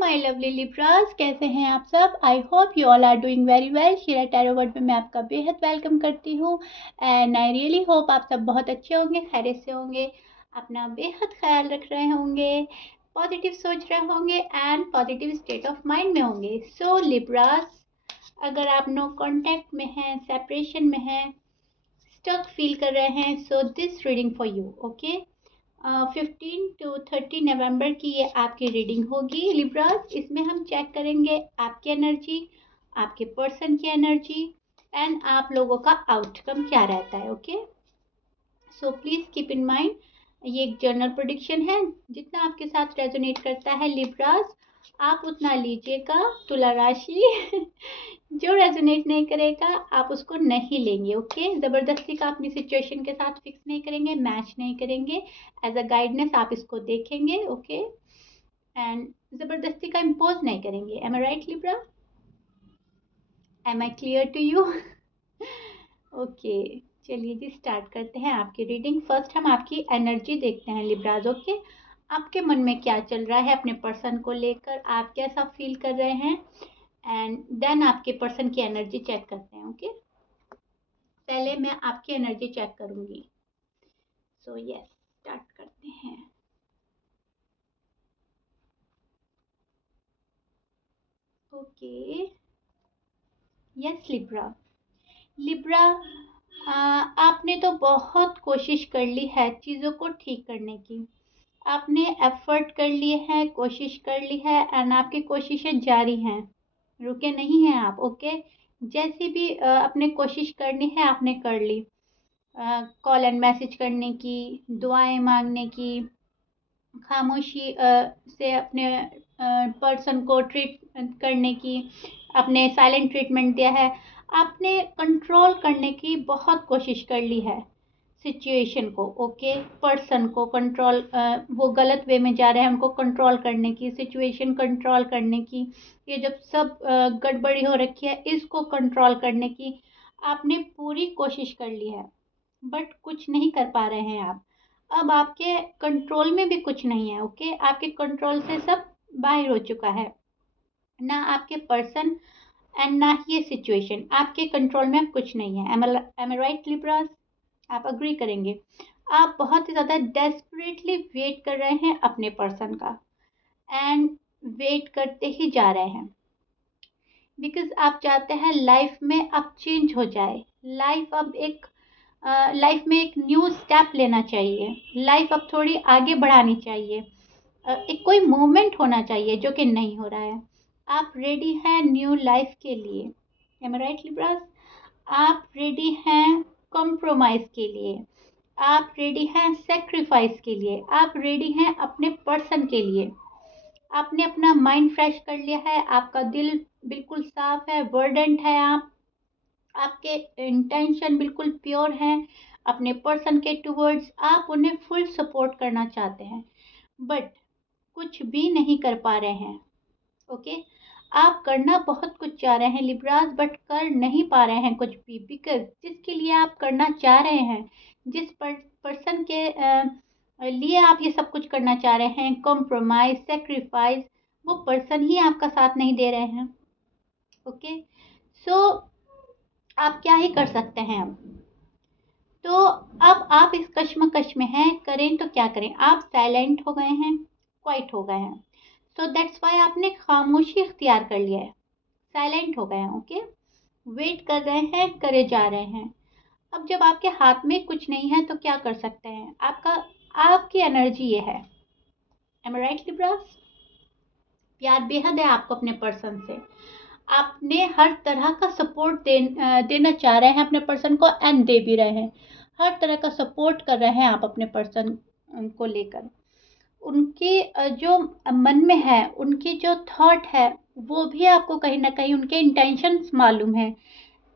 My lovely Libras, कैसे हैं आप सब। I hope you all are doing very well. Sheera tarot word में मैं आपका बेहद वेलकम करती हूँ एंड आई रियली होप आप सब बहुत अच्छे होंगे, खैरियत से होंगे, अपना बेहद ख्याल रख रहे होंगे, पॉजिटिव सोच रहे होंगे and positive state of mind में होंगे। सो लिब्रास, अगर आप नो कॉन्टैक्ट में हैं, सेपरेशन में हैं, स्टक फील कर रहे हैं, so this reading for you. Okay, 15 to 30 नवंबर की ये आपकी रीडिंग होगी लिब्रास। इसमें हम चेक करेंगे आपकी एनर्जी, आपके पर्सन की एनर्जी एंड आप लोगों का आउटकम क्या रहता है। Okay, so please keep in mind ये एक जर्नल प्रेडिक्शन है। जितना आपके साथ रेजोनेट करता है लिब्रास, आप उतना लीजिएगा। तुला राशि जो रेजोनेट नहीं करेगा आप उसको नहीं लेंगे। ओके, जबरदस्ती का अपनी सिचुएशन के साथ फिक्स नहीं करेंगे, मैच नहीं करेंगे। एज अ गाइडनेस आप इसको देखेंगे। ओके, एंड जबरदस्ती का इम्पोज नहीं करेंगे। Am I right Libra? Am I clear to you? Okay, चलिए जी स्टार्ट करते हैं आपकी रीडिंग। फर्स्ट हम आपकी एनर्जी देखते हैं लिब्राज। ओके, आपके मन में क्या चल रहा है अपने पर्सन को लेकर, आप कैसा फील कर रहे हैं, एंड देन आपके पर्सन की एनर्जी चेक करते हैं। ओके, पहले मैं आपकी एनर्जी चेक करूंगी। सो यस, स्टार्ट करते हैं। Okay, yes Libra. लिब्रा, आपने तो बहुत कोशिश कर ली है चीज़ों को ठीक करने की। आपने एफर्ट कर लिए हैं, कोशिश कर ली है एंड आपकी कोशिशें जारी हैं, रुके नहीं हैं आप। ओके, जैसी भी अपने कोशिश करनी है आपने कर ली। कॉल एंड मैसेज करने की, दुआएं मांगने की, खामोशी से अपने पर्सन को ट्रीट करने की, आपने साइलेंट ट्रीटमेंट दिया है। आपने कंट्रोल करने की बहुत कोशिश कर ली है सिचुएशन को। ओके, पर्सन को कंट्रोल, वो गलत वे में जा रहे हैं, उनको कंट्रोल करने की, सिचुएशन कंट्रोल करने की, ये जब सब गड़बड़ी हो रखी है इसको कंट्रोल करने की आपने पूरी कोशिश कर ली है, बट कुछ नहीं कर पा रहे हैं आप। अब आपके कंट्रोल में भी कुछ नहीं है। ओके, आपके कंट्रोल से सब बाहर हो चुका है, ना आपके पर्सन एंड ना ही ये सिचुएशन, आपके कंट्रोल में अब कुछ नहीं है। M I right Libras? आप अग्री करेंगे। आप बहुत ही ज़्यादा डेस्परेटली वेट कर रहे हैं अपने पर्सन का एंड वेट करते ही जा रहे हैं बिकॉज आप चाहते हैं लाइफ में अब चेंज हो जाए। लाइफ अब एक लाइफ में एक न्यू स्टेप लेना चाहिए, लाइफ अब थोड़ी आगे बढ़ानी चाहिए, एक कोई मूवमेंट होना चाहिए जो कि नहीं हो रहा है। आप रेडी हैं न्यू लाइफ के लिए। M I right Libras? आप रेडी हैं कॉम्प्रोमाइज के लिए, आप रेडी हैं सेक्रीफाइस के लिए, आप रेडी हैं अपने पर्सन के लिए। आपने अपना माइंड फ्रेश कर लिया है, आपका दिल बिल्कुल साफ है, वर्डेंट है आप, आपके इंटेंशन बिल्कुल प्योर हैं अपने पर्सन के टूवर्ड्स। आप उन्हें फुल सपोर्ट करना चाहते हैं बट कुछ भी नहीं कर पा रहे हैं। ओके, आप करना बहुत कुछ चाह रहे हैं लिब्रास, बट कर नहीं पा रहे हैं कुछ भी बिकॉज जिसके लिए आप करना चाह रहे हैं, जिस पर्सन के लिए आप ये सब कुछ करना चाह रहे हैं, कॉम्प्रोमाइज सेक्रीफाइस, वो पर्सन ही आपका साथ नहीं दे रहे हैं। ओके, सो आप क्या ही कर सकते हैं अब। तो अब आप इस कश्मकश में हैं, करें तो क्या करें। आप साइलेंट हो गए हैं, क्वाइट हो गए हैं, सो दैट्स वाई आपने खामोशी इख्तियार कर लिया है, साइलेंट हो गए हैं। ओके, वेट कर रहे हैं, करे जा रहे हैं। अब जब आपके हाथ में कुछ नहीं है तो क्या कर सकते हैं। आपकी एनर्जी ये है। M I right Libras? प्यार बेहद है आपको अपने पर्सन से, आपने हर तरह का सपोर्ट देना चाह रहे हैं अपने पर्सन को एंड दे भी रहे हैं। हर तरह का सपोर्ट कर रहे हैं आप अपने पर्सन को लेकर। उनके जो मन में है, उनकी जो थॉट है, वो भी आपको कहीं ना कहीं उनके इंटेंशंस मालूम है।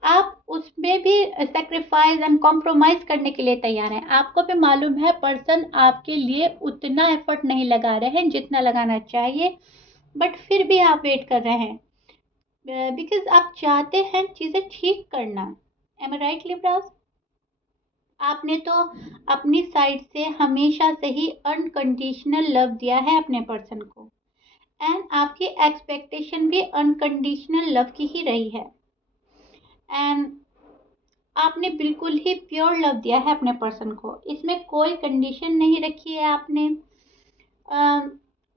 आप उसमें भी सेक्रीफाइस एंड कॉम्प्रोमाइज करने के लिए तैयार हैं। आपको भी मालूम है पर्सन आपके लिए उतना एफर्ट नहीं लगा रहे हैं जितना लगाना चाहिए, बट फिर भी आप वेट कर रहे हैं बिकॉज आप चाहते हैं चीज़ें ठीक करना। M I right Libras? आपने तो अपनी साइड से हमेशा से ही अनकंडीशनल लव दिया है अपने पर्सन को एंड आपकी एक्सपेक्टेशन भी अनकंडीशनल लव की ही रही है। एंड आपने बिल्कुल ही प्योर लव दिया है अपने पर्सन को, इसमें कोई कंडीशन नहीं रखी है आपने।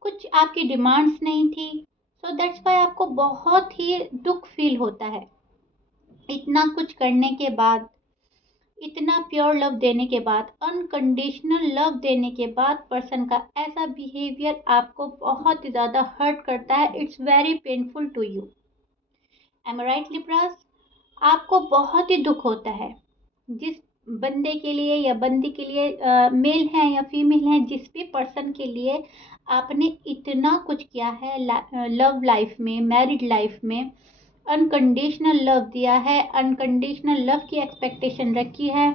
कुछ आपकी डिमांड्स नहीं थी। सो दैट्स वाई आपको बहुत ही दुख फील होता है। इतना कुछ करने के बाद, इतना प्योर लव देने के बाद, अनकंडीशनल लव देने के बाद पर्सन का ऐसा बिहेवियर आपको बहुत ही ज़्यादा हर्ट करता है। It's very painful to you. Am I right Libras? आपको बहुत ही दुख होता है जिस बंदे के लिए या बंदी के लिए, मेल है या फीमेल है, जिस भी पर्सन के लिए आपने इतना कुछ किया है लव लाइफ में, मैरिड लाइफ में, अनकंडीशनल लव दिया है, अनकंडीशनल लव की एक्सपेक्टेशन रखी है,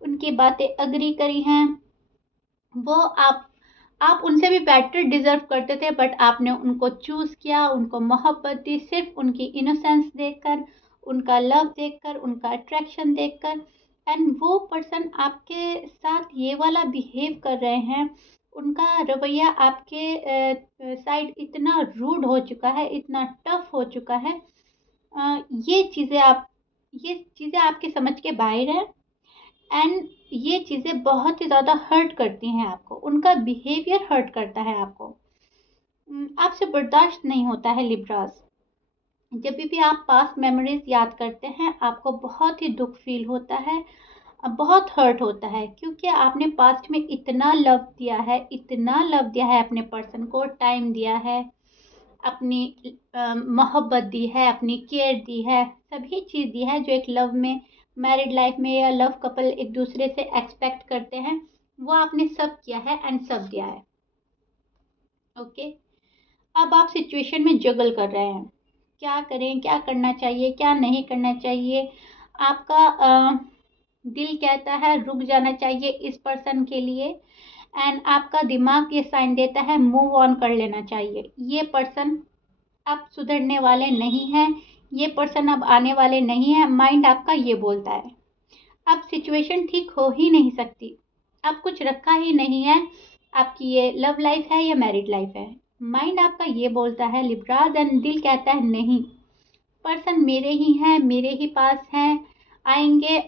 उनकी बातें अग्री करी हैं, वो आप उनसे भी बेटर डिजर्व करते थे, बट आपने उनको चूज किया, उनको मोहब्बत दी सिर्फ उनकी इनोसेंस देखकर, उनका लव देखकर, उनका अट्रैक्शन देखकर। एंड वो पर्सन आपके साथ ये वाला बिहेव कर रहे हैं, उनका रवैया आपके साइड इतना रूड हो चुका है, इतना टफ हो चुका है। अ, ये चीज़ें आप ये चीज़ें आपके समझ के बाहर हैं। एंड ये चीज़ें बहुत ही ज़्यादा हर्ट करती हैं आपको, उनका बिहेवियर हर्ट करता है आपको। आपसे बर्दाश्त नहीं होता है लिब्रास। जब भी आप पास्ट मेमोरीज याद करते हैं, आपको बहुत ही दुख फील होता है, बहुत हर्ट होता है, क्योंकि आपने पास्ट में इतना लव दिया है, इतना लव दिया है अपने पर्सन को, टाइम दिया है, अपनी मोहब्बत दी है, अपनी केयर दी है, सभी चीज़ दी है जो एक लव में, मैरिड लाइफ में या लव कपल एक दूसरे से एक्सपेक्ट करते हैं, वो आपने सब किया है एंड सब दिया है। ओके, अब आप सिचुएशन में जगल कर रहे हैं, क्या करें, क्या करना चाहिए, क्या नहीं करना चाहिए। आपका दिल कहता है रुक जाना चाहिए इस पर्सन के लिए, एंड आपका दिमाग ये साइन देता है मूव ऑन कर लेना चाहिए। ये पर्सन अब सुधरने वाले नहीं हैं, ये पर्सन अब आने वाले नहीं है, माइंड आपका ये बोलता है। अब सिचुएशन ठीक हो ही नहीं सकती, अब कुछ रखा ही नहीं है, आपकी ये लव लाइफ है या मैरिड लाइफ है। माइंड आपका ये बोलता है लिब्राज, एंड दिल कहता है नहीं, पर्सन मेरे ही हैं, मेरे ही पास हैं, आएंगे।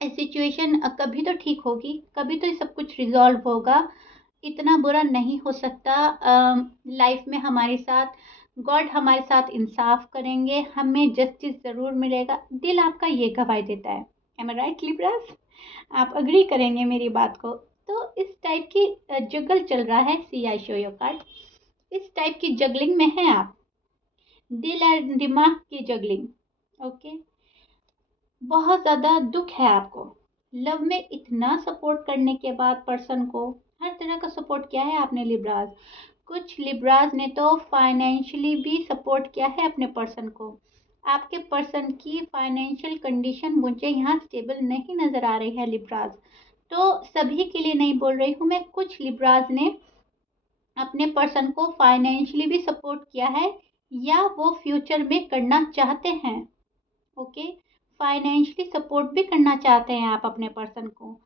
सिचुएशन कभी तो ठीक होगी, कभी तो ये सब कुछ रिजॉल्व होगा, इतना बुरा नहीं हो सकता। लाइफ में हमारे साथ गॉड हमारे साथ इंसाफ करेंगे, हमें जस्टिस ज़रूर मिलेगा, दिल आपका ये गवाही देता है। M I right Libras? आप अग्री करेंगे मेरी बात को। तो इस टाइप की जगल चल रहा है, सी आई शो योर कार्ड, इस टाइप की जगलिंग में है आप, दिल और दिमाग की जगलिंग। ओके, बहुत ज़्यादा दुख है आपको। लव में इतना सपोर्ट करने के बाद पर्सन को, हर तरह का सपोर्ट किया है आपने लिब्राज। कुछ लिब्राज ने तो फाइनेंशियली भी सपोर्ट किया है अपने पर्सन को। आपके पर्सन की फाइनेंशियल कंडीशन मुझे यहाँ स्टेबल नहीं नज़र आ रही है लिब्राज। तो सभी के लिए नहीं बोल रही हूँ मैं, कुछ लिब्राज ने अपने पर्सन को फाइनेंशियली भी सपोर्ट किया है, या वो फ्यूचर में करना चाहते हैं। ओके, फाइनेंशियली सपोर्ट भी करना चाहते हैं आप अपने पर्सन को,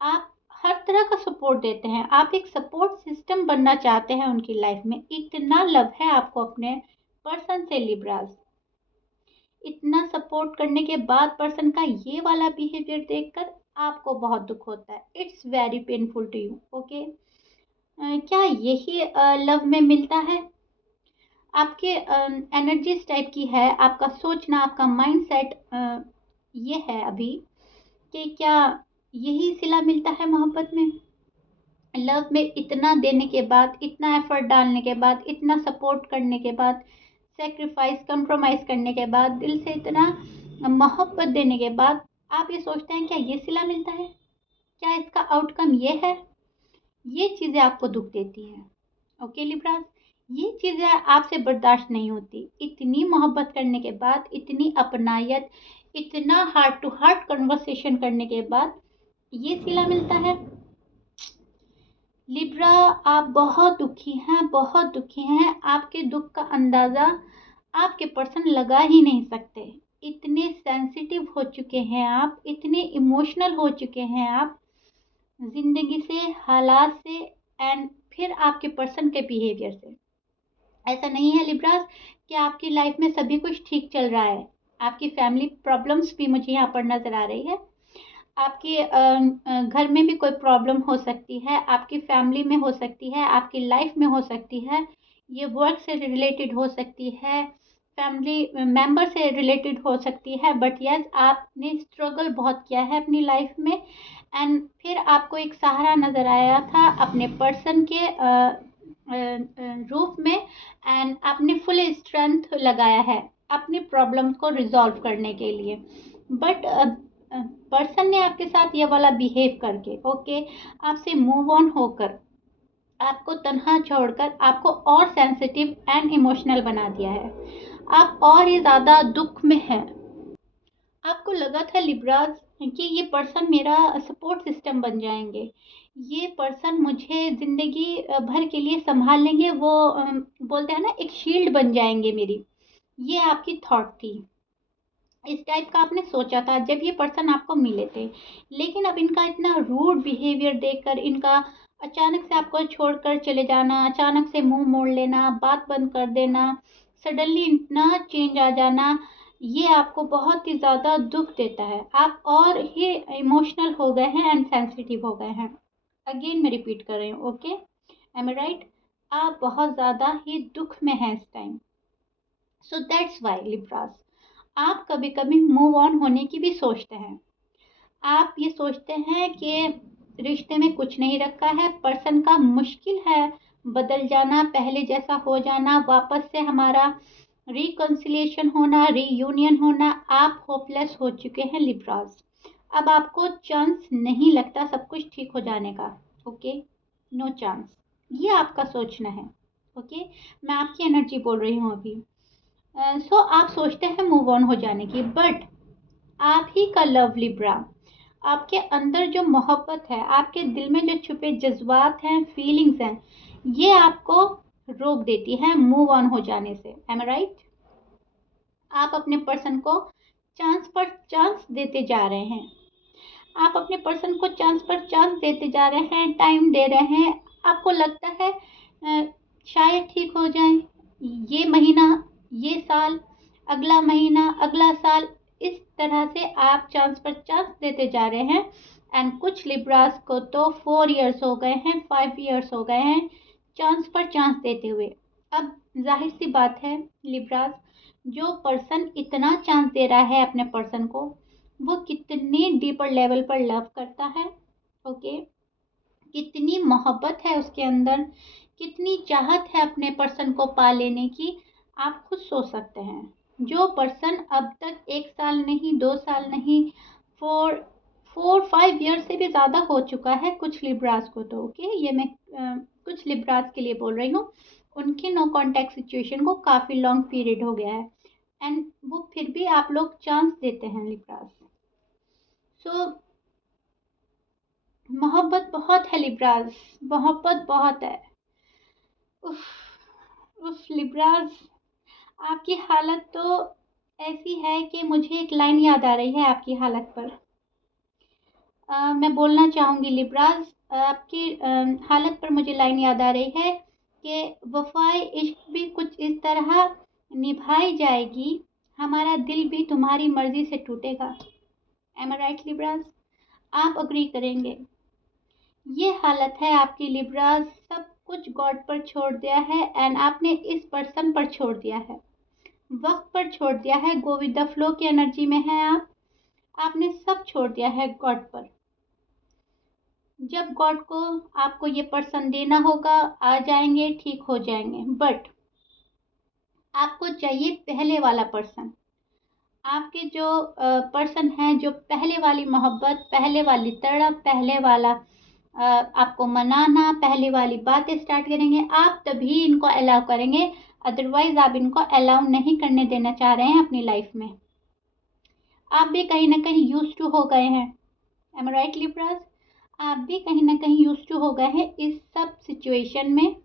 आप हर तरह का सपोर्ट देते हैं, आप एक सपोर्ट सिस्टम बनना चाहते हैं उनकी लाइफ में। इतना लव है आपको अपने पर्सन से लिब्राज। इतना सपोर्ट करने के बाद पर्सन का ये वाला बिहेवियर देखकर आपको बहुत दुख होता है। It's very painful to you. Okay, क्या यही लव में मिलता है? आपके एनर्जीज टाइप की है, आपका सोचना, आपका माइंडसेट ये है अभी कि क्या यही सिला मिलता है मोहब्बत में? लव में इतना देने के बाद, इतना एफर्ट डालने के बाद, इतना सपोर्ट करने के बाद, सेक्रीफाइस कंप्रोमाइज करने के बाद, दिल से इतना मोहब्बत देने के बाद, आप ये सोचते हैं क्या ये सिला मिलता है? क्या इसका आउटकम ये है? ये चीज़ें आपको दुख देती हैं। ओके लिब्रास, ये चीज़ें आपसे बर्दाश्त नहीं होती। इतनी मोहब्बत करने के बाद, इतनी अपनायत, इतना हार्ट टू हार्ट कन्वर्सेशन करने के बाद ये सिला मिलता है। लिब्रा, आप बहुत दुखी हैं, बहुत दुखी हैं। आपके दुख का अंदाज़ा आपके पर्सन लगा ही नहीं सकते। इतने सेंसिटिव हो चुके हैं आप, इतने इमोशनल हो चुके हैं आप, ज़िंदगी से, हालात से, एंड फिर आपके पर्सन के बिहेवियर से। ऐसा नहीं है लिब्रास कि आपकी लाइफ में सभी कुछ ठीक चल रहा है। आपकी फैमिली प्रॉब्लम्स भी मुझे यहाँ पर नज़र आ रही है। आपके घर में भी कोई प्रॉब्लम हो सकती है, आपकी फैमिली में हो सकती है, आपकी लाइफ में हो सकती है, ये वर्क से रिलेटेड हो सकती है, फैमिली मेंबर से रिलेटेड हो सकती है। बट यस, आपने स्ट्रगल बहुत किया है अपनी लाइफ में, एंड फिर आपको एक सहारा नज़र आया था अपने पर्सन के रूप में, एंड आपने फुल स्ट्रेंथ लगाया है अपनी प्रॉब्लम को रिजॉल्व करने के लिए। बट पर्सन ने आपके साथ ये वाला बिहेव करके, ओके, आपसे मूव ऑन होकर, आपको तन्हा छोड़कर आपको और सेंसिटिव एंड इमोशनल बना दिया है। आप और ही ज़्यादा दुख में हैं। आपको लगा था लिब्राज कि ये पर्सन मेरा सपोर्ट सिस्टम बन जाएंगे, ये पर्सन मुझे ज़िंदगी भर के लिए संभाल लेंगे, वो बोलते हैं ना, एक शील्ड बन जाएंगे मेरी। ये आपकी थॉट थी, इस टाइप का आपने सोचा था जब ये पर्सन आपको मिले थे। लेकिन अब इनका इतना रूड बिहेवियर देखकर, इनका अचानक से आपको छोड़कर चले जाना, अचानक से मुंह मोड़ लेना, बात बंद कर देना, सडनली इतना चेंज आ जाना, ये आपको बहुत ही ज़्यादा दुख देता है। आप और ही इमोशनल हो गए हैं एंड सेंसिटिव हो गए हैं। अगेन मैं रिपीट कर रही हूँ, ओके, एम आई राइट? आप बहुत ज़्यादा ही दुख में हैं इस time. So that's why Libras, आप कभी कभी मूव ऑन होने की भी सोचते हैं। आप ये सोचते हैं कि रिश्ते में कुछ नहीं रखा है, पर्सन का मुश्किल है बदल जाना, पहले जैसा हो जाना, वापस से हमारा रिकंसिलिएशन होना, रीयूनियन होना। आप होपलेस हो चुके हैं लिब्रास। अब आपको चांस नहीं लगता सब कुछ ठीक हो जाने का, ओके, नो चांस। ये आपका सोचना है, ओके, मैं आपकी एनर्जी बोल रही हूँ अभी। सो आप सोचते हैं मूव ऑन हो जाने की, बट आप ही का लव लिब्रा, आपके अंदर जो मोहब्बत है, आपके दिल में जो छुपे जज्बात हैं, फीलिंग्स हैं, ये आपको रोक देती है मूव ऑन हो जाने से। M I right? आप अपने पर्सन को चांस पर चांस देते जा रहे हैं, आप अपने पर्सन को चांस पर चांस देते जा रहे हैं, टाइम दे रहे हैं। आपको लगता है शायद ठीक हो जाए, ये महीना, ये साल, अगला महीना, अगला साल, इस तरह से आप चांस पर चांस देते जा रहे हैं। एंड कुछ लिब्रास को तो 4 इयर्स हो गए हैं, 5 इयर्स हो गए हैं चांस पर चांस देते हुए। अब जाहिर सी बात है लिब्रास, जो पर्सन इतना चांस दे रहा है अपने पर्सन को, वो कितने डीपर लेवल पर लव करता है, ओके, कितनी मोहब्बत है उसके अंदर, कितनी चाहत है अपने पर्सन को पा लेने की, आप खुद सोच सकते हैं। जो पर्सन अब तक 1 साल नहीं, 2 साल नहीं, 4 4 5 ईयर से भी ज़्यादा हो चुका है कुछ लिब्रास को तो, ओके, ये मैं कुछ लिब्रास के लिए बोल रही हूँ, उनके नो कांटेक्ट सिचुएशन को काफ़ी लॉन्ग पीरियड हो गया है, एंड वो फिर भी आप लोग चांस देते हैं लिब्रास। सो मोहब्बत बहुत है लिब्रास, मोहब्बत बहुत है। उफ, उफ लिब्रास, आपकी हालत तो ऐसी है कि मुझे एक लाइन याद आ रही है आपकी हालत पर। मैं बोलना चाहूँगी लिब्रास, आपकी हालत पर मुझे लाइन याद आ रही है कि वफाए इश्क भी कुछ इस तरह निभाई जाएगी, हमारा दिल भी तुम्हारी मर्जी से टूटेगा। M I right Libras? आप अग्री करेंगे? ये हालत है आपकी लिब्रास, सब कुछ गॉड पर छोड़ दिया है, एंड आपने इस पर्सन पर छोड़ दिया है, वक्त पर छोड़ दिया है, गो विद द फ्लो की एनर्जी में है आप। आपने सब छोड़ दिया है गॉड पर। जब गॉड को आपको ये पर्सन देना होगा, आ जाएंगे, ठीक हो जाएंगे, बट आपको चाहिए पहले वाला पर्सन। आपके जो पर्सन है, जो पहले वाली मोहब्बत, पहले वाली तड़प, पहले वाला आपको मनाना, पहले वाली बातें स्टार्ट करेंगे, आप तभी इनको अलाउ करेंगे, अदरवाइज आप इनको अलाउ नहीं करने देना चाह रहे हैं अपनी लाइफ में। आप भी कहीं ना कहीं यूज टू हो गए हैं, एम राइट लिब्रास? आप भी कहीं ना कहीं यूज टू हो गए हैं इस सब सिचुएशन में,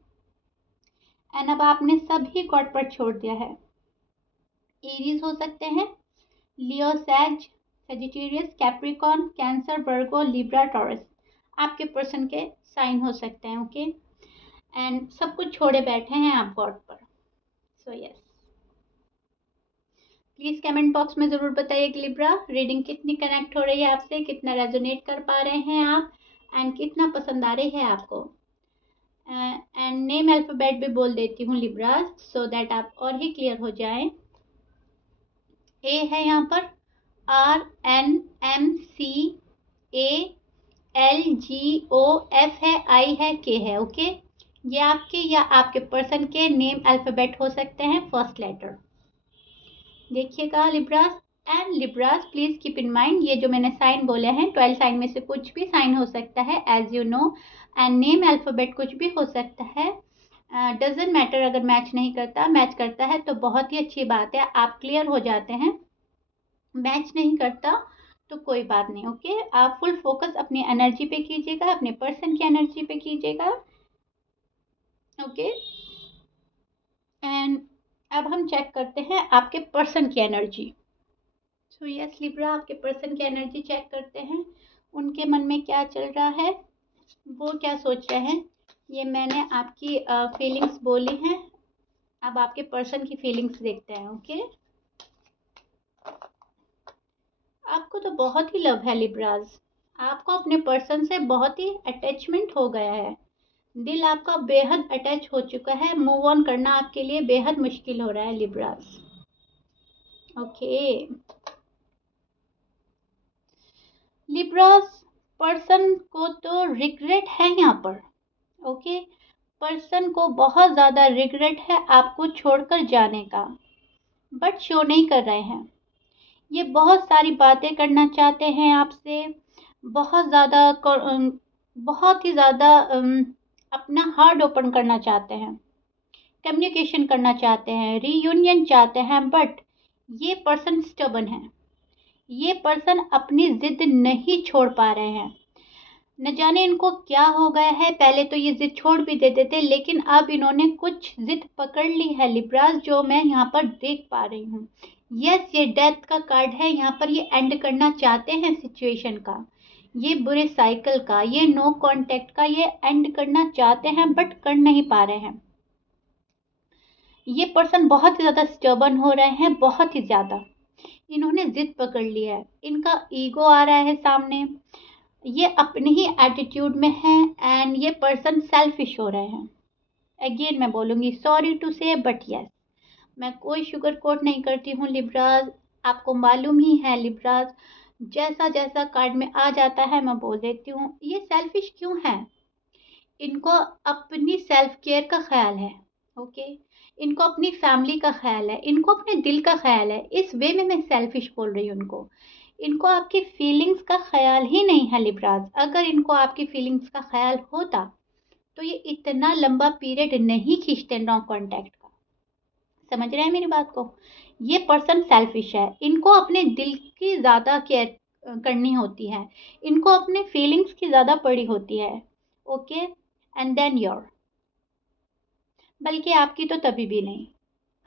एंड अब आपने सभी गॉड पर छोड़ दिया है। एरीज हो सकते हैं, लियो, सैज, सेजिटेरियस, कैप्रिकॉन, कैंसर, वर्गो, लिब्रा, टॉरस, आपके पर्सन के साइन हो सकते हैं, ओके, एंड सब कुछ छोड़े बैठे हैं आप गॉड पर। So yes, please comment box में जरूर बताइए कि लिब्रा रीडिंग कितनी कनेक्ट हो रही है आपसे, कितना रेजोनेट कर पा रहे हैं आप, एंड कितना पसंद आ रही है आपको। एंड नेम अल्फाबेट भी बोल देती हूँ लिब्रा, सो दैट आप और ही क्लियर हो जाएं। ए है यहाँ पर, RNMCALGO, F है, I है, K है। ओके, ये आपके या आपके पर्सन के नेम अल्फाबेट हो सकते हैं, फर्स्ट लेटर। देखिएगा Libras, and Libras please keep in mind, ये जो मैंने साइन बोले हैं 12 साइन में से कुछ भी साइन हो सकता है, as you know. And name alphabet कुछ भी हो सकता है, डजेंट मैटर। अगर मैच नहीं करता, मैच करता है तो बहुत ही अच्छी बात है, आप क्लियर हो जाते हैं। मैच नहीं करता तो कोई बात नहीं। ओके, आप फुल फोकस अपनी एनर्जी पे कीजिएगा, अपने पर्सन की एनर्जी पे कीजिएगा। ओके, एंड अब हम चेक करते हैं आपके पर्सन की एनर्जी। सो यस लिब्रा, आपके पर्सन की एनर्जी चेक करते हैं, उनके मन में क्या चल रहा है, वो क्या सोच रहे हैं। ये मैंने आपकी फीलिंग्स बोली हैं, अब आपके पर्सन की फीलिंग्स देखते हैं। ओके, आपको तो बहुत ही लव है लिब्राज, आपको अपने पर्सन से बहुत ही अटैचमेंट हो गया है, दिल आपका बेहद अटैच हो चुका है, मूव ऑन करना आपके लिए बेहद मुश्किल हो रहा है लिब्राज। ओके लिब्राज, पर्सन को तो रिग्रेट है यहाँ पर। ओके, पर्सन को बहुत ज़्यादा रिग्रेट है आपको छोड़कर जाने का, बट शो नहीं कर रहे हैं। ये बहुत सारी बातें करना चाहते हैं आपसे, बहुत ज़्यादा बहुत ही ज़्यादा अपना हार्ट ओपन करना चाहते हैं, कम्युनिकेशन करना चाहते हैं, रीयूनियन चाहते हैं, बट ये पर्सन स्टबन है, ये पर्सन अपनी जिद नहीं छोड़ पा रहे हैं। न जाने इनको क्या हो गया है, पहले तो ये जिद छोड़ भी देते थे, लेकिन अब इन्होंने कुछ जिद पकड़ ली है लिब्रास, जो मैं यहाँ पर देख पा रही हूँ। यस, ये डेथ का कार्ड है यहाँ पर, ये एंड करना चाहते हैं सिचुएशन का, ये बुरे साइकिल का, ये नो कांटेक्ट का, ये एंड करना चाहते हैं बट कर नहीं पा रहे हैं। ये पर्सन बहुत ही ज़्यादा स्टर्बन हो रहे हैं, बहुत ही ज़्यादा इन्होंने जिद पकड़ ली है, इनका ईगो आ रहा है सामने, ये अपने ही एटीट्यूड में है, एंड ये पर्सन सेल्फिश हो रहे हैं। अगेन मैं बोलूँगी, सॉरी टू से, बट यस, मैं कोई शुगर कोट नहीं करती हूँ लिब्राज, आपको मालूम ही है लिब्राज, जैसा जैसा कार्ड में आ जाता है मैं बोल देती हूँ। ये सेल्फिश क्यों है, इनको अपनी सेल्फ केयर का ख्याल है। ओके, इनको अपनी फैमिली का ख्याल है, इनको अपने दिल का ख्याल है, इस वे में मैं सेल्फिश बोल रही हूँ उनको। इनको आपकी फीलिंग्स का ख्याल ही नहीं है लिब्राज, अगर इनको आपकी फीलिंग्स का ख्याल होता तो ये इतना लंबा पीरियड नहीं खींचते नो कॉन्टैक्ट का। समझ रहे हैं मेरी बात को, ये पर्सन सेल्फिश है, इनको अपने दिल की ज़्यादा केयर करनी होती है, इनको अपने फीलिंग्स की ज़्यादा पड़ी होती है। ओके, एंड देन योर, बल्कि आपकी तो तभी भी नहीं,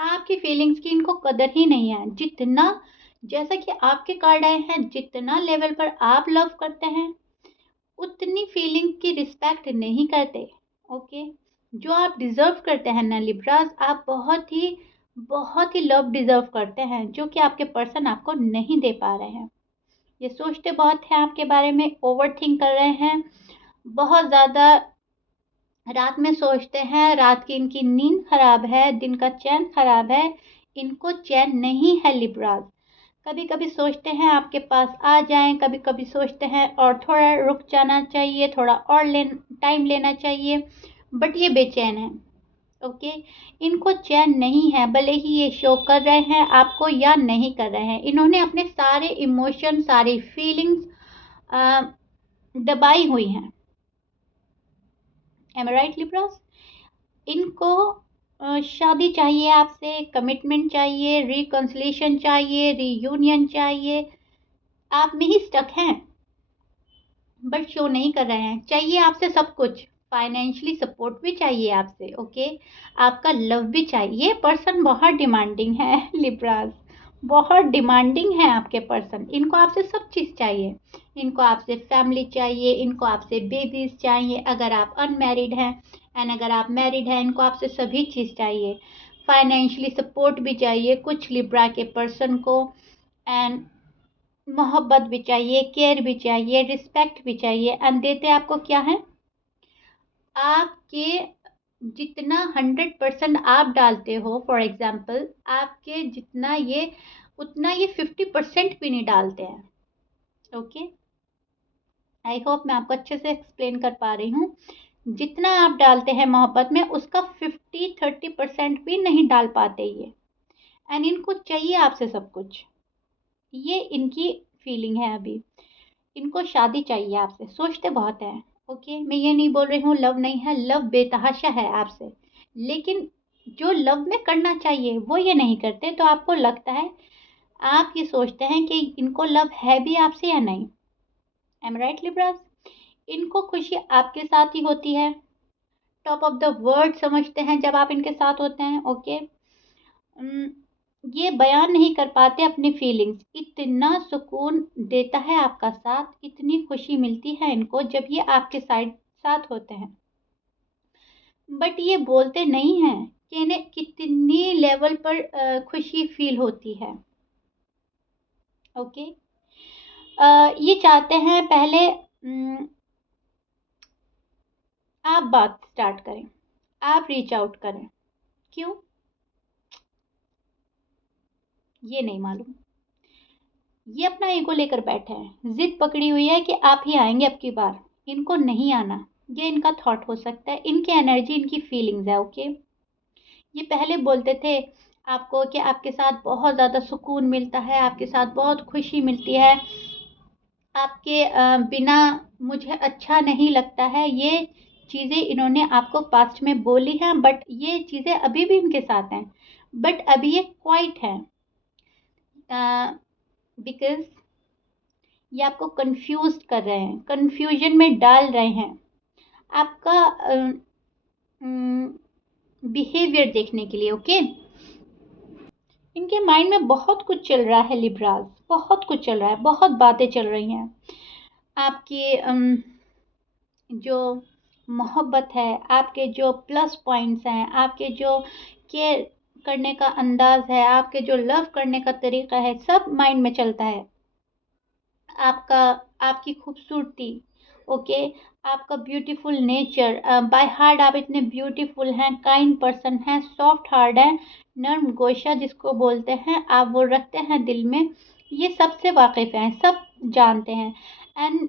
आपकी फीलिंग्स की इनको कदर ही नहीं है। जितना, जैसा कि आपके कार्ड आए हैं, जितना लेवल पर आप लव करते हैं उतनी फीलिंग की रिस्पेक्ट नहीं करते। ओके, जो आप डिजर्व करते हैं ना लिब्रास, आप बहुत ही लव डिजर्व करते हैं, जो कि आपके पर्सन आपको नहीं दे पा रहे हैं। ये सोचते बहुत हैं आपके बारे में, ओवर थिंक कर रहे हैं, बहुत ज़्यादा रात में सोचते हैं, रात की इनकी नींद खराब है, दिन का चैन खराब है, इनको चैन नहीं है लिब्राज। कभी कभी सोचते हैं आपके पास आ जाएं, कभी कभी सोचते हैं और थोड़ा रुक जाना चाहिए, थोड़ा और टाइम लेना चाहिए, बट ये बेचैन है। ओके, इनको चैन नहीं है, भले ही ये शो कर रहे हैं आपको या नहीं कर रहे हैं, इन्होंने अपने सारे इमोशन, सारी फीलिंग्स दबाई हुई हैं। M I right Libras? इनको शादी चाहिए आपसे, कमिटमेंट चाहिए, रिकन्सिलेशन चाहिए, रीयूनियन चाहिए, आप में ही स्टक हैं, बट शो नहीं कर रहे हैं। चाहिए आपसे सब कुछ, फाइनेंशियली सपोर्ट भी चाहिए आपसे। ओके, आपका लव भी चाहिए। पर्सन बहुत डिमांडिंग है लिब्रास, बहुत डिमांडिंग है आपके पर्सन, इनको आपसे सब चीज़ चाहिए, इनको आपसे फैमिली चाहिए, इनको आपसे बेबीज चाहिए, अगर आप अनमैरिड हैं, एंड अगर आप मैरिड हैं, इनको आपसे सभी चीज़ चाहिए। फाइनेंशियली सपोर्ट भी चाहिए कुछ लिब्रा के पर्सन को, एंड मोहब्बत भी चाहिए, केयर भी चाहिए, रिस्पेक्ट भी चाहिए। एंड देते आपको क्या है, आपके जितना 100% आप डालते हो, फॉर एग्जाम्पल आपके जितना ये उतना ये 50% भी नहीं डालते हैं। ओके, आई होप मैं आपको अच्छे से एक्सप्लेन कर पा रही हूँ। जितना आप डालते हैं मोहब्बत में उसका 50-30% भी नहीं डाल पाते ये। एंड इनको चाहिए आपसे सब कुछ, ये इनकी फीलिंग है अभी। इनको शादी चाहिए आपसे, सोचते बहुत हैं। ओके, मैं ये नहीं बोल रही हूँ लव नहीं है, लव बेतहाशा है आपसे, लेकिन जो लव में करना चाहिए वो ये नहीं करते। तो आपको लगता है, आप ये सोचते हैं कि इनको लव है भी आपसे या नहीं। Am right Libras? इनको खुशी आपके साथ ही होती है, टॉप ऑफ द वर्ल्ड समझते हैं जब आप इनके साथ होते हैं। ओके, ये बयान नहीं कर पाते अपनी फीलिंग्स। इतना सुकून देता है आपका साथ, इतनी खुशी मिलती है इनको जब ये आपके साथ होते हैं, बट ये बोलते नहीं हैं कि इन्हें कितनी लेवल पर खुशी फील होती है। ओके, ये चाहते हैं पहले आप बात स्टार्ट करें, आप रीच आउट करें। क्यों, ये नहीं मालूम। ये अपना ईगो लेकर बैठे हैं, जिद पकड़ी हुई है कि आप ही आएंगे अब की बार, इनको नहीं आना। ये इनका थॉट हो सकता है, इनकी एनर्जी, इनकी फीलिंग्स है। ओके, ये पहले बोलते थे आपको कि आपके साथ बहुत ज़्यादा सुकून मिलता है, आपके साथ बहुत खुशी मिलती है, आपके बिना मुझे अच्छा नहीं लगता है। ये चीज़ें इन्होंने आपको पास्ट में बोली हैं, बट ये चीज़ें अभी भी इनके साथ हैं, बट अभी ये क्वाइट है, बिकॉज ये आपको कंफ्यूज कर रहे हैं, कंफ्यूजन में डाल रहे हैं। आपका बिहेवियर देखने के लिए। ओके, इनके माइंड में बहुत कुछ चल रहा है लिब्रास, बहुत कुछ चल रहा है, बहुत बातें चल रही हैं। आपकी जो मोहब्बत है, आपके जो प्लस पॉइंट्स हैं, आपके जो केयर करने का अंदाज है, आपके जो लव करने का तरीका है, सब माइंड में चलता है। आपका आपकी खूबसूरती, ओके, आपका ब्यूटीफुल नेचर, बाय हार्ट आप इतने ब्यूटीफुल हैं, काइंड पर्सन हैं, सॉफ्ट हार्ट हैं, नर्म गोशा जिसको बोलते हैं, आप वो रखते हैं दिल में। ये सबसे वाकिफ़ हैं, सब जानते हैं, एंड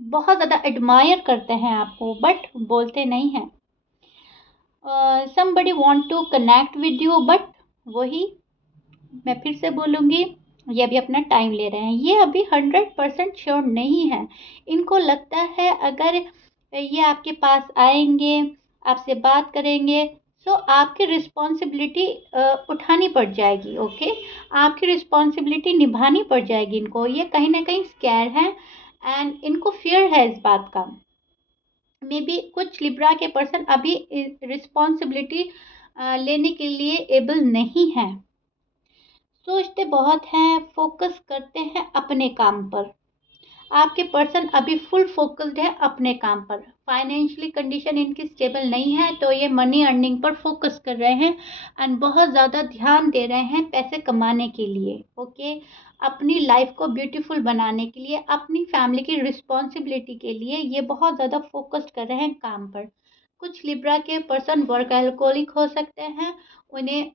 बहुत ज़्यादा एडमायर करते हैं आपको, बट बोलते नहीं हैं। Somebody want to connect with you, but वही मैं फिर से बोलूँगी, ये अभी अपना टाइम ले रहे हैं। ये अभी 100% श्योर नहीं है। इनको लगता है अगर ये आपके पास आएंगे, आपसे बात करेंगे, तो आपकी रिस्पॉन्सिबिलिटी उठानी पड़ जाएगी। ओके, आपकी रिस्पॉन्सिबिलिटी निभानी पड़ जाएगी इनको। ये कहीं ना कहीं स्कैर है, एंड इनको फियर है इस बात का। मे बी कुछ लिब्रा के पर्सन अभी रिस्पॉन्सिबिलिटी लेने के लिए एबल नहीं है। सोचते बहुत हैं, फोकस करते हैं अपने काम पर। आपके पर्सन अभी फुल फोकस्ड है अपने काम पर। फाइनेंशियली कंडीशन इनकी स्टेबल नहीं है, तो ये मनी अर्निंग पर फोकस कर रहे हैं, एंड बहुत ज़्यादा ध्यान दे रहे हैं पैसे कमाने के लिए। ओके, अपनी लाइफ को ब्यूटीफुल बनाने के लिए, अपनी फैमिली की रिस्पॉन्सिबिलिटी के लिए ये बहुत ज़्यादा फोकस्ड कर रहे हैं काम पर। कुछ लिब्रा के पर्सन वर्कaholic हो सकते हैं, उन्हें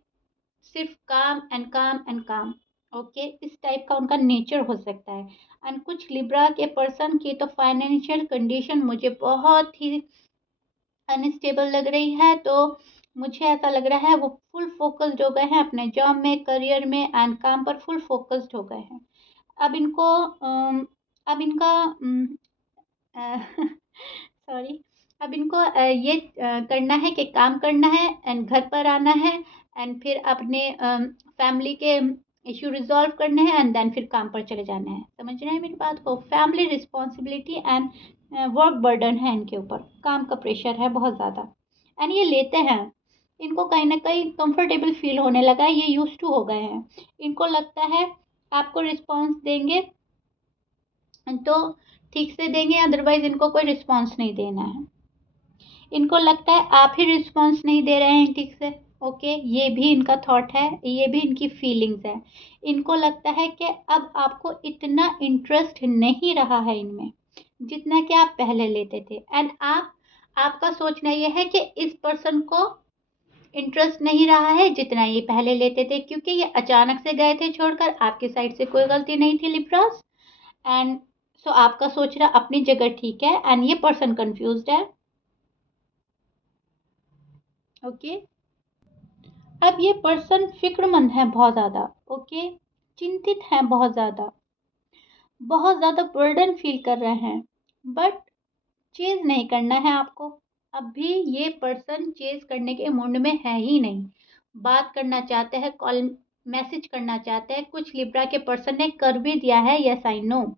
सिर्फ काम एंड काम एंड काम। ओके, इस टाइप का उनका नेचर हो सकता है। एंड कुछ लिब्रा के पर्सन की तो फाइनेंशियल कंडीशन मुझे बहुत ही अनस्टेबल लग रही है, तो मुझे ऐसा लग रहा है वो फुल फोकस्ड हो गए हैं अपने जॉब में, करियर में, एंड काम पर फुल फोकस्ड हो गए हैं। अब इनको अब इनका सॉरी अब इनको ये करना है कि काम करना है, एंड घर पर आना है, एंड फिर अपने फैमिली के इशू रिजॉल्व करने हैं, एंड देन फिर काम पर चले जाना है। समझ रहे हैं मेरी बात को? Family responsibility and work burden है इनके ऊपर, काम का प्रेशर है बहुत ज़्यादा, एंड ये लेते हैं। इनको कहीं ना कहीं कंफर्टेबल फील होने लगा है, ये यूज टू हो गए हैं। इनको लगता है आपको रिस्पॉन्स देंगे तो ठीक से देंगे, अदरवाइज इनको कोई रिस्पॉन्स नहीं देना है। इनको लगता है आप ही रिस्पॉन्स नहीं दे रहे हैं ठीक से, ओके, ये भी इनका थॉट है, ये भी इनकी फीलिंग्स है। इनको लगता है कि अब आपको इतना इंटरेस्ट नहीं रहा है इनमें, जितना कि आप पहले लेते थे। एंड आपका सोचना ये है कि इस पर्सन को इंटरेस्ट नहीं रहा है जितना ये पहले लेते थे, क्योंकि ये अचानक से गए थे छोड़कर, आपकी साइड से कोई गलती नहीं थी लिब्रास। एंड सो आपका सोचना अपनी जगह ठीक है, एंड ये पर्सन कंफ्यूज्ड है। ओके, अब ये पर्सन फिक्रमंद है बहुत ज़्यादा। ओके, चिंतित हैं बहुत ज़्यादा, बहुत ज़्यादा बर्डन फील कर रहे हैं, बट चेज़ नहीं करना है आपको। अभी ये पर्सन चेज़ करने के मूड में है ही नहीं। बात करना चाहते हैं, कॉल मैसेज करना चाहते हैं। कुछ लिब्रा के पर्सन ने कर भी दिया है, यस आई नो।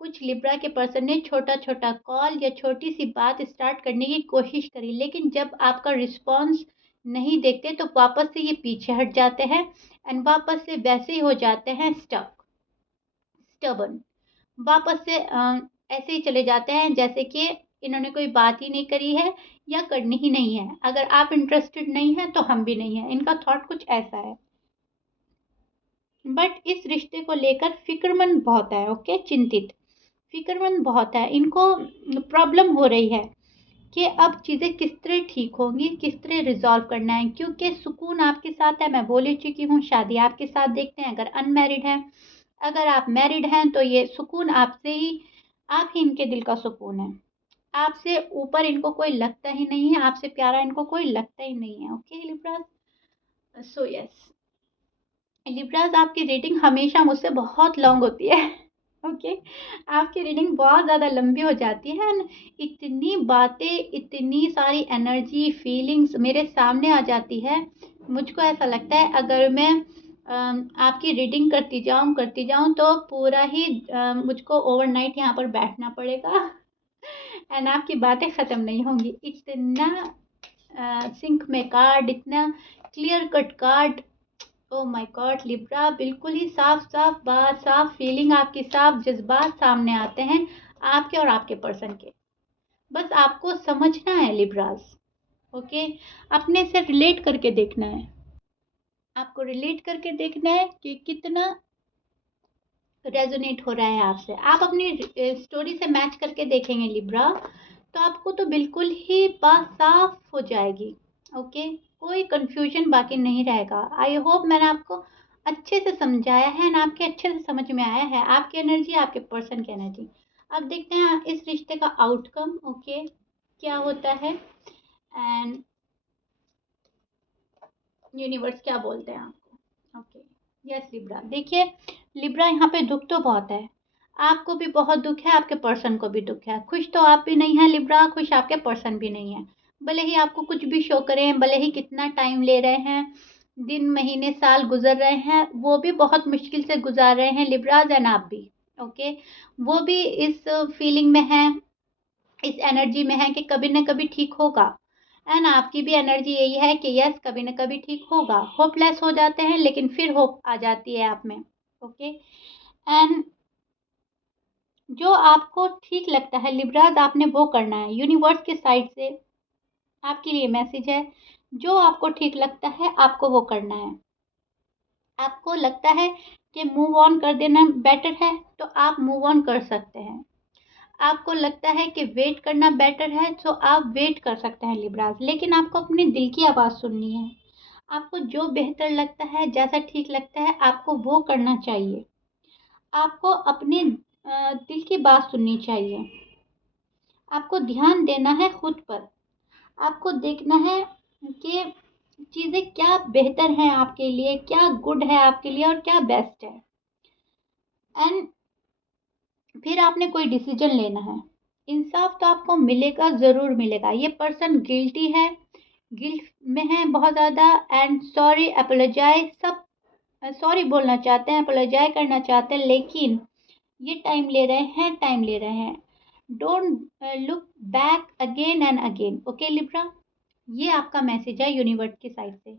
कुछ लिब्रा के पर्सन ने छोटा-छोटा कॉल या छोटी-सी बात स्टार्ट करने की कोशिश करी, लेकिन जब आपका रिस्पॉन्स नहीं देखते तो वापस से ये पीछे हट जाते हैं एंड वापस से वैसे ही हो जाते हैं स्टबर्न। वापस से ऐसे ही चले जाते हैं जैसे कि इन्होंने कोई बात ही नहीं करी है या करनी ही नहीं है। अगर आप इंटरेस्टेड नहीं हैं तो हम भी नहीं हैं। इनका थॉट कुछ ऐसा है। बट इस रिश्ते को लेकर फ़िक्रमंद बहुत है, ओके? चिंतित, फ़िक्रमंद बहुत है। इनको प्रॉब्लम हो रही है कि अब चीज़ें किस तरह ठीक होंगी, किस तरह रिज़ॉल्व करना है, क्योंकि सुकून आपके साथ है, मैं बोल ही चुकी हूँ। शादी आपके साथ देखते हैं अगर अनमैरिड हैं। अगर आप मैरिड हैं तो ये सुकून आपसे ही, आप ही इनके दिल का सुकून है। आपसे ऊपर इनको कोई लगता ही नहीं है, आपसे प्यारा इनको कोई लगता ही नहीं है। Okay Libras, so yes Libras, आपकी रीडिंग हमेशा मुझसे बहुत लॉन्ग होती है। ओके, आपकी रीडिंग बहुत ज़्यादा लंबी हो जाती है एंड इतनी बातें, इतनी सारी एनर्जी, फीलिंग्स मेरे सामने आ जाती है। मुझको ऐसा लगता है अगर मैं आपकी रीडिंग करती जाऊँ तो पूरा ही मुझको ओवरनाइट यहाँ पर बैठना पड़ेगा एंड आपकी बातें ख़त्म नहीं होंगी। इतना सिंक में कार्ड, इतना clear cut card, oh my God Libra, बिल्कुल ही साफ-साफ बात, साफ फीलिंग, आपकी साफ जज़्बात सामने आते हैं, आपके और आपके पर्सन के। बस आपको समझना है लिब्रास, ओके? अपने से रिलेट करके देखना है। आपको रिलेट करके देखना है कि कितना रेज़ोनेट हो रहा है आपसे। आप अपनी स्टोरी से मैच करके देखेंगे लिब्रा, तो आपको तो बिल्कुल ही बात साफ हो जाएगी, ओके? कोई कन्फ्यूजन बाकी नहीं रहेगा। आई होप मैंने आपको अच्छे से समझाया है ना, आपके अच्छे से समझ में आया है, आपकी एनर्जी, आपके पर्सन की एनर्जी। अब देखते हैं इस रिश्ते का आउटकम, ओके? क्या होता है एंड यूनिवर्स क्या बोलते हैं आपको, ओके? यस लिब्रा, देखिए लिब्रा, यहाँ पे दुख तो बहुत है। आपको भी बहुत दुख है, आपके पर्सन को भी दुख है। खुश तो आप भी नहीं हैं लिब्रा, खुश आपके पर्सन भी नहीं है। भले ही आपको कुछ भी शो करें, भले ही कितना टाइम ले रहे हैं, दिन महीने साल गुजर रहे हैं, वो भी बहुत मुश्किल से गुजार रहे हैं लिब्राज, एंड आप भी, ओके? वो भी इस फीलिंग में हैं, इस एनर्जी में है कि कभी न कभी ठीक होगा। एंड आपकी भी एनर्जी यही है कि यस कभी न कभी ठीक होगा। होपलेस हो जाते हैं लेकिन फिर होप आ जाती है आप में, ओके? एंड जो आपको ठीक लगता है लिब्राज, आपने वो करना है। यूनिवर्स की साइड से आपके लिए मैसेज है, जो आपको ठीक लगता है आपको वो करना है। आपको लगता है कि मूव ऑन कर देना बेटर है तो आप मूव ऑन कर सकते हैं। आपको लगता है कि वेट करना बेटर है तो आप वेट कर सकते हैं लिब्रास, लेकिन आपको अपने दिल की आवाज़ सुननी है। आपको जो बेहतर लगता है, जैसा ठीक लगता है, आपको वो करना चाहिए। आपको अपने दिल की बात सुननी चाहिए। आपको ध्यान देना है खुद पर। आपको देखना है कि चीज़ें क्या बेहतर हैं आपके लिए, क्या गुड है आपके लिए और क्या बेस्ट है। एंड फिर आपने कोई डिसीजन लेना है। इंसाफ तो आपको मिलेगा, ज़रूर मिलेगा। ये पर्सन गिल्टी है, गिल्ट में है बहुत ज़्यादा, एंड सॉरी, एपोलोजाइज़, सब सॉरी बोलना चाहते हैं, एपोलोजाइज़ करना चाहते हैं, लेकिन ये टाइम ले रहे हैं, टाइम ले रहे हैं। Don't look back again and again, okay Libra? ये आपका मैसेज है यूनिवर्स की साइड से।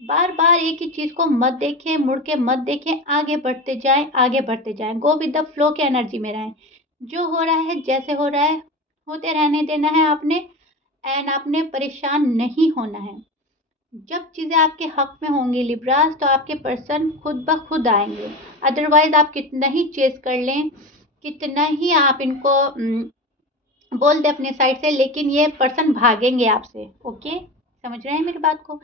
बार-बार एक ही चीज़ को मत देखें, मुड़ के मत देखें, आगे बढ़ते जाएँ, आगे बढ़ते जाएँ। गो विद द फ्लो की एनर्जी में रहें। जो हो रहा है, जैसे हो रहा है, होते रहने देना है आपने, एंड आपने परेशान नहीं होना है। जब चीज़ें आपके हक में होंगी लिब्रास, तो आपके पर्सन खुद ब खुद आएंगे। अदरवाइज आप कितना ही चेस कर लें, कितना ही आप इनको बोल दे अपने साइड से, लेकिन ये पर्सन भागेंगे आपसे। ओके, समझ रहे हैं मेरी बात को?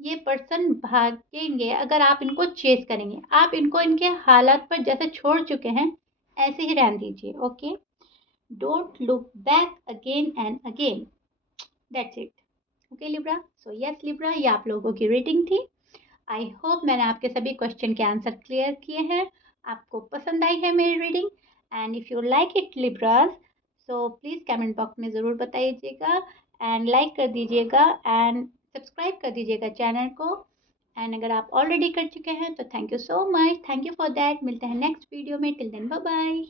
ये पर्सन भागेंगे अगर आप इनको चेस करेंगे। आप इनको इनके हालात पर जैसे छोड़ चुके हैं, ऐसे ही रहने दीजिए। Okay, don't look back again and again. That's it. Okay Libra, so yes Libra, ये आप लोगों की रीडिंग थी। आई होप मैंने आपके सभी क्वेश्चन के आंसर क्लियर किए हैं, आपको पसंद आई है मेरी reading. And if you like it Libras, so please comment box में ज़रूर बताइएगा, एंड लाइक कर दीजिएगा, एंड सब्सक्राइब कर दीजिएगा चैनल को। एंड अगर आप ऑलरेडी कर चुके हैं तो thank you so much, thank you for that. मिलते हैं नेक्स्ट वीडियो में, टिल देन बाय बाय।